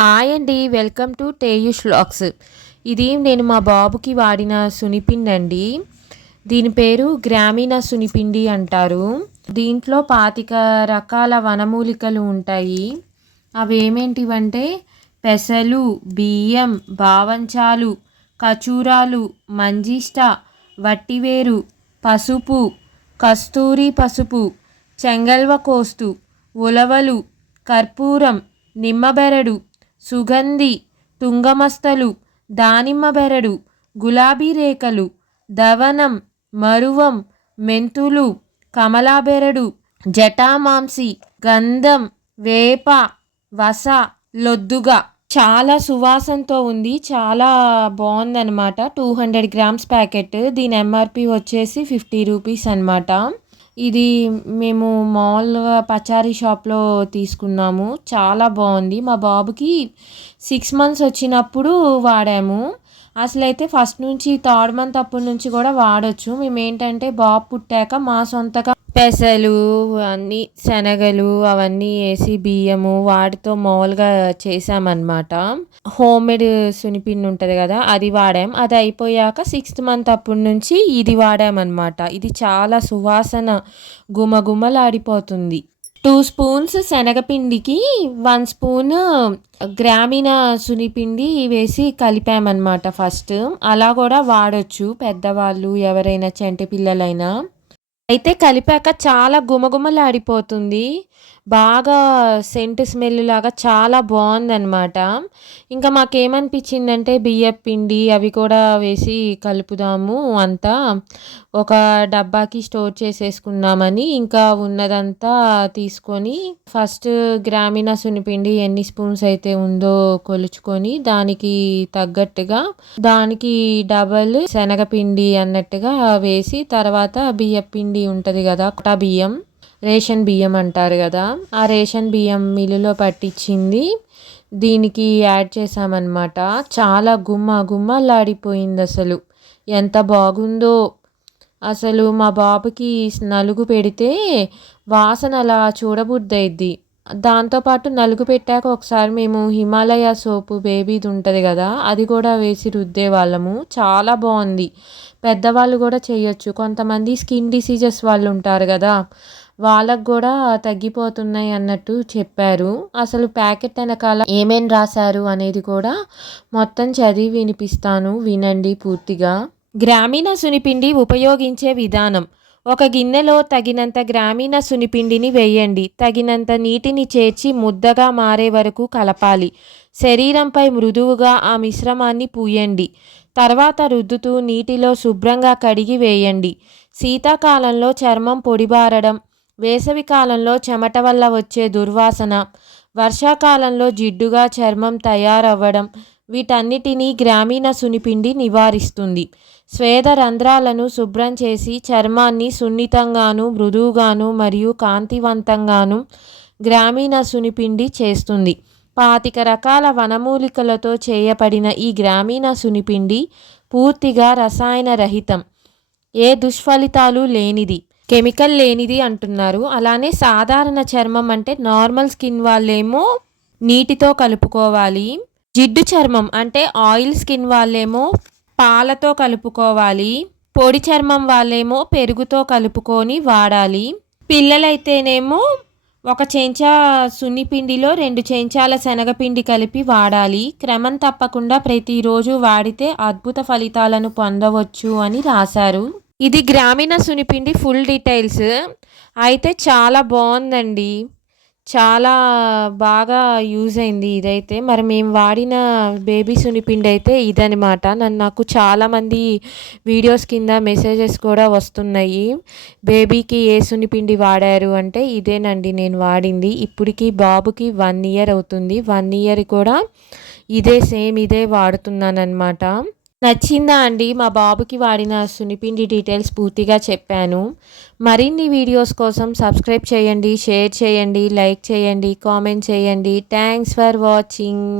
Hi అండి welcome to టేయుష్ vlogs ఇది నేను మా బాబుకి వాడిన సునిపిండి అండి. దీని పేరు గ్రామీణ సునిపిండి అంటారు. దీంట్లో పాతిక రకాల వనమూలికలు ఉంటాయి. అవి ఏమేంటివంటే పెసలు బియ్యం బావంచాలు ఖచూరాలు మంజిష్ట వట్టివేరు పసుపు కస్తూరి పసుపు చెంగల్వ కోస్తు ఉలవలు కర్పూరం నిమ్మబెరడు సుగంధి తుంగమస్తలు దానిమ్మ బెరడు గులాబీ రేఖలు దవనం మరువం మెంతులు కమలాబెరడు జటామాంసి గంధం వేప వస లొద్దుగా. చాలా సువాసనతో ఉంది. చాలా బాగుందనమాట టూ హండ్రెడ్ గ్రామ్స్ ప్యాకెట్. దీని ఎంఆర్పి వచ్చేసి ఫిఫ్టీ రూపీస్ అనమాట ఇది మేము మామూలుగా పచారీ షాప్లో తీసుకున్నాము. చాలా బాగుంది మా బాబుకి సిక్స్ మంత్స్ వచ్చినప్పుడు వాడాము. అసలు అయితే ఫస్ట్ నుంచి థర్డ్ మంత్ అప్పటి నుంచి కూడా వాడచ్చు. మేము ఏంటంటే బాబు పుట్టాక మా సొంతగా పెసలు అన్నీ శనగలు అవన్నీ వేసి బియ్యము వాటితో మామూలుగా చేసామన్నమాట. హోమ్ మేడ్ సునిపిండి ఉంటుంది కదా అది వాడాం. అది అయిపోయాక సిక్స్త్ మంత్ అప్పటి నుంచి ఇది వాడామన్నమాట. ఇది చాలా సువాసన గుమగుమలాడిపోతుంది. టూ స్పూన్స్ శనగపిండికి వన్ స్పూన్ గ్రామీణ సునిపిండి వేసి కలిపామన్నమాట ఫస్ట్. అలా కూడా వాడచ్చు పెద్దవాళ్ళు ఎవరైనా చెంటి పిల్లలైనా. అయితే కలిపాక చాలా గుమగుమలాడిపోతుంది. బాగా సెంట్ స్మెల్ లాగా చాలా బాగుందనమాట ఇంకా మాకేమనిపించిందంటే బియ్యం పిండి అవి కూడా వేసి కలుపుదాము అంతా. ఒక డబ్బాకి స్టోర్ చేసేసుకుందామని ఇంకా ఉన్నదంతా తీసుకొని ఫస్ట్ గ్రామీణ సునిపిండి ఎన్ని స్పూన్స్ అయితే ఉందో కొలుచుకొని దానికి తగ్గట్టుగా దానికి డబల్ శనగపిండి అన్నట్టుగా వేసి తర్వాత బియ్యం పిండి ఉంటుంది కదా బియ్యం రేషన్ బియ్యం అంటారు కదా. ఆ రేషన్ బియ్యం మిల్లులో పట్టించింది. దీనికి యాడ్ చేసామన్నమాట చాలా గుమ్మ గుమ్మలాడిపోయింది అసలు. ఎంత బాగుందో. అసలు మా బాబుకి నలుగు పెడితే వాసన అలా చూడబుద్దయిద్ది దాంతోపాటు నలుగు పెట్టాక ఒకసారి మేము హిమాలయ సోపు బేబీది ఉంటుంది కదా అది కూడా వేసి రుద్దే వాళ్ళము. చాలా బాగుంది. పెద్దవాళ్ళు కూడా చేయొచ్చు. కొంతమంది స్కిన్ డిసీజెస్ వాళ్ళు ఉంటారు కదా వాళ్ళకు కూడా తగ్గిపోతున్నాయి అన్నట్టు చెప్పారు. అసలు ప్యాకెట్ వెనకాల ఏమేమి రాశారు అనేది కూడా మొత్తం చదివి వినిపిస్తాను. వినండి పూర్తిగా. గ్రామీణ సునిపిండి ఉపయోగించే విధానం. ఒక గిన్నెలో తగినంత గ్రామీణ సునిపిండిని వేయండి. తగినంత నీటిని చేర్చి ముద్దగా మారే వరకు కలపాలి. శరీరంపై మృదువుగా ఆ మిశ్రమాన్ని పూయండి. తర్వాత రుద్దుతూ నీటిలో శుభ్రంగా కడిగి వేయండి. శీతాకాలంలో చర్మం పొడిబారడం వేసవి కాలంలో చెమట వల్ల వచ్చే దుర్వాసన వర్షాకాలంలో జిడ్డుగా చర్మం తయారవ్వడం వీటన్నిటినీ గ్రామీణ సునిపిండి నివారిస్తుంది. స్వేద రంధ్రాలను శుభ్రం చేసి చర్మాన్ని సున్నితంగాను మృదువుగాను మరియు కాంతివంతంగాను గ్రామీణ సునిపిండి చేస్తుంది. పాతిక రకాల వనమూలికలతో చేయబడిన ఈ గ్రామీణ సునిపిండి పూర్తిగా రసాయన రహితం ఏ దుష్ఫలితాలు లేనిది. కెమికల్ లేనిది అంటున్నారు. అలానే సాధారణ చర్మం అంటే నార్మల్ స్కిన్ వాళ్ళేమో నీటితో కలుపుకోవాలి. జిడ్డు చర్మం అంటే ఆయిల్ స్కిన్ వాళ్ళేమో పాలతో కలుపుకోవాలి పొడి చర్మం వాళ్ళేమో పెరుగుతో కలుపుకొని వాడాలి. పిల్లలైతేనేమో ఒక చెంచా సున్నిపిండిలో రెండు చెంచాల శనగపిండి కలిపి వాడాలి. క్రమం తప్పకుండా ప్రతిరోజు వాడితే అద్భుత ఫలితాలను పొందవచ్చు అని రాశారు. ఇది గ్రామీణ సునిపిండి ఫుల్ డీటెయిల్స్. అయితే చాలా బాగుందండి. చాలా బాగా యూజ్ అయింది ఇదైతే. మరి మేము వాడిన బేబీ సునిపిండి అయితే ఇదనమాట నన్ను నాకు చాలామంది వీడియోస్ కింద మెసేజెస్ కూడా వస్తున్నాయి. బేబీకి ఏ సునిపిండి వాడారు అంటే ఇదేనండి నేను వాడింది. ఇప్పటికి బాబుకి వన్ ఇయర్ అవుతుంది. వన్ ఇయర్ కూడా ఇదే సేమ్ ఇదే వాడుతున్నాను అనమాట నచ్చిందా అండి? మా బాబుకి వాడిన సునిపిండి డీటెయిల్స్ పూర్తిగా చెప్పాను. మరిన్ని వీడియోస్ కోసం సబ్స్క్రైబ్ చేయండి షేర్ చేయండి లైక్ చేయండి కామెంట్ చేయండి. Thanks for watching